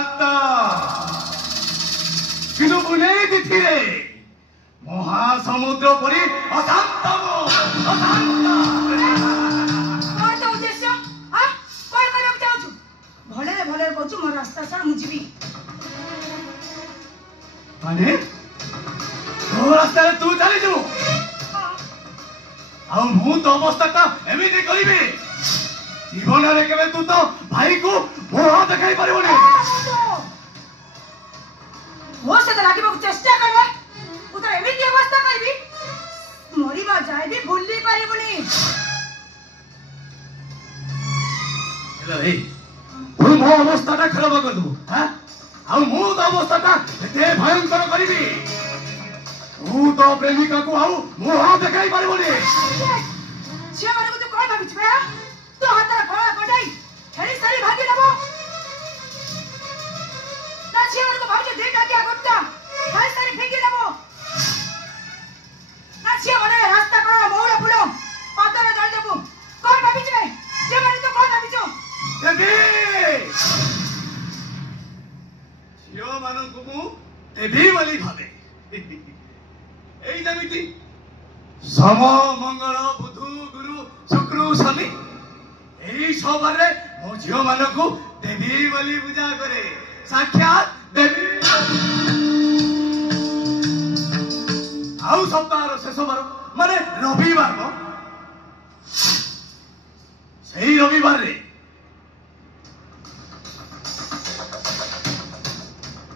शांत किनु बुने दिथिरे महासमुद्र परी अशांत अशांत कौन तो उद्देश्य हां कौन करब चाहू भले भले कहू मोर रास्ता सर मु जीवी माने तो रास्ता तू चली जो आ मु तो अवस्था का एमिति करिबे जीवन रे केबे तू तो भाई को मोह देखाई परिबोनी हो से तो लागिबो चेष्टा करे उतर एमिति अवस्था करबी मरिबा जाय भी भूली परिबोनी हेलो ए तू मो अवस्था ता खराब कर दू हां आ मु तो अवस्था ता एते भयंकर करिबी तू तो प्रेमिका को आउ मोह देखाई परिबोनी छिया माने तू कोन भाबिछ बे तो हाथ फळा कटाई छरी सारी भागी नबो ना छिया माने भाबिछ दे टाकिया गोटा छरी सारी फेंकी नबो ना छिया माने रास्ता पर मोड़ फुलो पातरे डाल देबो कोन भाबिछ बे छिया माने तो कोन भाबिछ देवी छियो मानो को मु देवी वाली भाबे এই যেমিতি সম মঙ্গল বুধ গুরু শুক্র শনি এই সবারে মো ঝিও মানকু দেবী বলি পূজা করে সাক্ষাৎ দেবী আউ সপ্তাহর শেষ বার মানে রবিবার সেই রবিবারে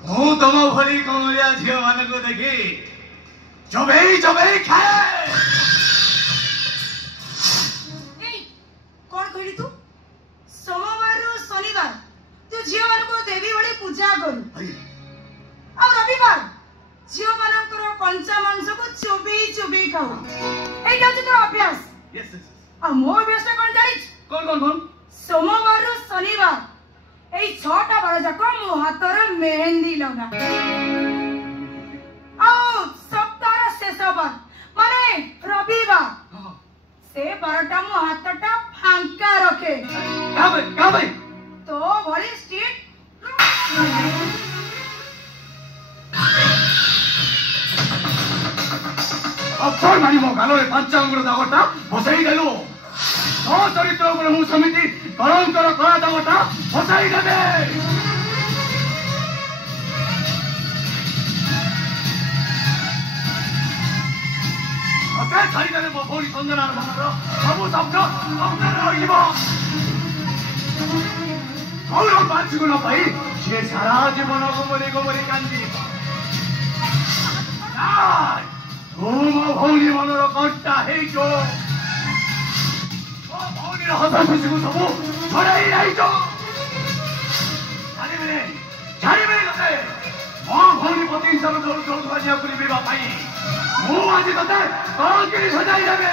মু তম ভলি কমলিয়া ঝিও মানকু দেখি जबे खाए ए कौन कहली तू सोमवार रो शनिवार तू झियो मान को देवी वाली पूजा करू और रविवार झियो मान को कंचा मांस को चुबी खाऊ एटा तो अभ्यास यस आ मो अभ्यास कोन जाई कौन सोमवार रो शनिवार ए 6टा बार जाको मो हातर मेहंदी लगा माने रविवार से 12टा मो हाथटा फांका रखे का भाई तो भरी स्ट्रीट अक्षर मानी मो गालो रे पांच अंगुर दागटा बसाई देलु तो चरित्र ऊपर मु समिति कलंकर करा दागटा बसाई देबे छाड़ी देने मो भौणी संजनार मनर सबु शब्द अक्षर रहिबो गौरव बाँचिको नपाई से सारा जीवन गोमरी कान्दी तू मो भौणी मनर कट्टा हेइछो मो भौणीर हस खुसीको सबु छोडाई आइछो छाडिबे गते मो भौणी पति हिसाब जोड बाजिया पुरी बिवा पाई मु आज कते कलंकिनी सजाई देबे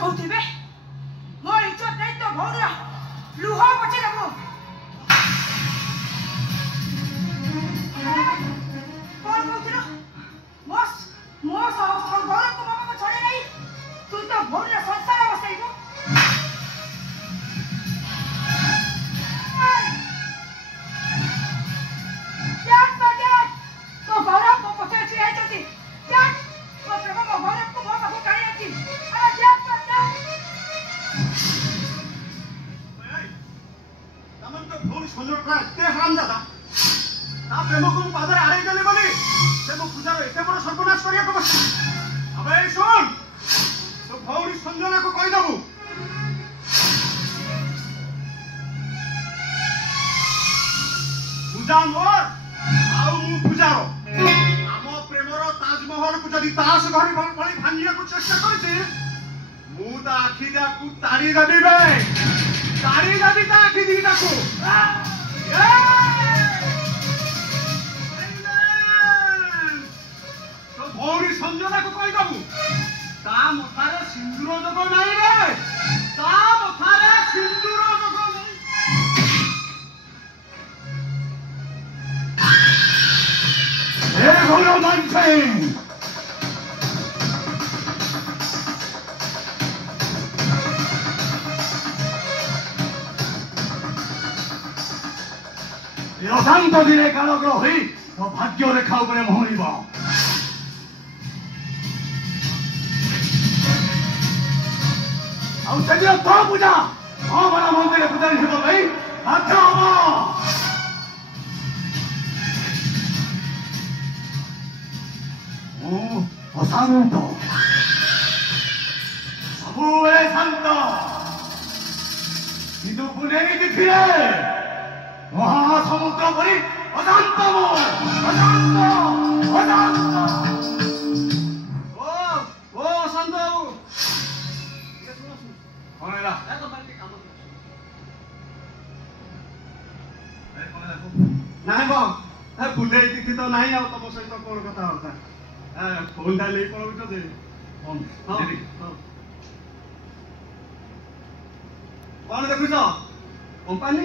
कहते मो इज्जत नहीं तो भौर लुह पचे देबो कौन कहते मो मो गौरव को मामा को छोड़े नहीं तू तो भौर संसार बसाइबो तो गौरव को पचे छी आई चती क्या तो प्रेम को गौरव को मामा को काई आती अरे क्या करना तमन तो भूल सुंदर का इतने हराम दादा ता प्रेम को बाजार आड़े गले बोली से मो पूजार एते बड़ सर्वनाश करिया को अबे सुन तो भौरी संजना को कहि दबु पूजा मोर आउ मु पूजारो आम प्रेमर ताजमहल को जदि तास घड़ी भली भांगिया को चेष्टा करछि मु ता आखि जाकू तारी देबी बे तारी देबी ता आखि दीटा को तो भौरी संजना को कहि दबु ता मथारे सिंदूर जग नाही रे ता मथारे सिंदूर जग नाही हे गौरव मानसिंह अशांत दिने कालग्र हो तो भाग्य रेखा उपरे मोहरिब आदिन तो पूजा भगवान मंदिर पूजा बाध्य हम अशांत सबुले शांत किंतु पुणे देखिले महासमुद्र परी अशांत अशांत अशांत ओ अशांत बाबू कौन है नहीं बा पुणे तिथि तो नहीं आ तुम सहित कौन कथा होता फोन टा ले पड़ो दे कौन देखुच कंपानी